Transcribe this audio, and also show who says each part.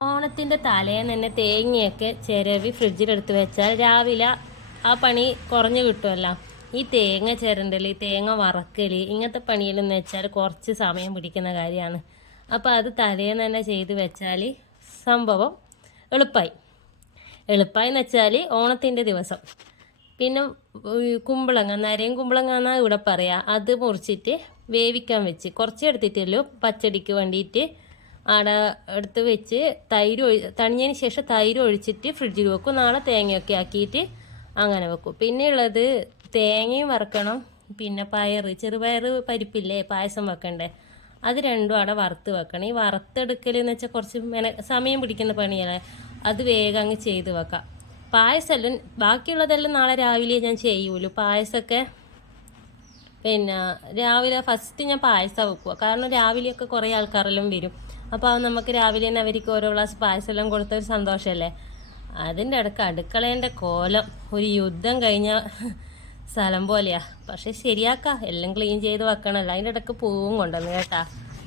Speaker 1: ഓണത്തിന്റെ തലേന്ന് തന്നെ തേങ്ങയൊക്കെ ചിരവി ഫ്രിഡ്ജിലെടുത്ത് വെച്ചാൽ രാവിലെ ആ പണി കുറഞ്ഞു കിട്ടുമല്ലോ. ഈ തേങ്ങ ചിരണ്ടൽ തേങ്ങ വറക്കൽ ഇങ്ങനത്തെ പണിയിലെന്ന് വെച്ചാൽ കുറച്ച് സമയം പിടിക്കുന്ന കാര്യമാണ്. അപ്പോൾ അത് തലേന്ന് തന്നെ ചെയ്ത് വെച്ചാൽ സംഭവം എളുപ്പമായി എളുപ്പമായി എന്ന് വെച്ചാൽ ഓണത്തിന്റെ ദിവസം. പിന്നെ കുമ്പളങ്ങ നരയും കുമ്പളങ്ങ എന്നാണ് ഇവിടെ പറയുക അത് മുറിച്ചിട്ട് വേവിക്കാൻ വെച്ച് കുറച്ച് എടുത്തിട്ടല്ലോ പച്ചടിക്ക് വേണ്ടിയിട്ട് ആടെ എടുത്ത് വെച്ച് തൈര് ഒഴി തണിഞ്ഞതിന് ശേഷം തൈര് ഒഴിച്ചിട്ട് ഫ്രിഡ്ജിൽ വെക്കും. നാളെ തേങ്ങയൊക്കെ ആക്കിയിട്ട് അങ്ങനെ വെക്കും. പിന്നെ ഉള്ളത് തേങ്ങയും വറുക്കണം. പിന്നെ പയർ ചെറുപയർ പരിപ്പില്ലേ പായസം വെക്കണ്ടേ. അത് രണ്ടും അവിടെ വറുത്ത് വെക്കണം. ഈ വറുത്തെടുക്കൽ എന്ന് വെച്ചാൽ കുറച്ച് മെന സമയം പിടിക്കുന്ന പണിയല്ലേ. അത് വേഗം അങ്ങ് ചെയ്ത് വെക്കാം. പായസമെല്ലാം ബാക്കിയുള്ളതെല്ലാം നാളെ രാവിലെ ഞാൻ ചെയ്യൂലു. പായസമൊക്കെ പിന്നെ രാവിലെ ഫസ്റ്റ് ഞാൻ പായസം വെക്കുക കാരണം രാവിലെയൊക്കെ കുറേ ആൾക്കാരെല്ലാം വരും. അപ്പോൾ അത് നമുക്ക് രാവിലെ തന്നെ അവർക്ക് ഓരോ ഗ്ലാസ് പായസം കൊടുത്ത ഒരു സന്തോഷമല്ലേ അതിന്റെ അടുക്ക അടുക്കളേന്റെ കോലം ഒരു യുദ്ധം കഴിഞ്ഞ സ്ഥലം പോലെയാ. പക്ഷെ ശരിയാക്കാം എല്ലാം ക്ലീൻ ചെയ്ത് വെക്കണമല്ലോ അതിന്റെ ഇടയ്ക്ക് പൂവും കൊണ്ടുവന്ന് കേട്ടാ.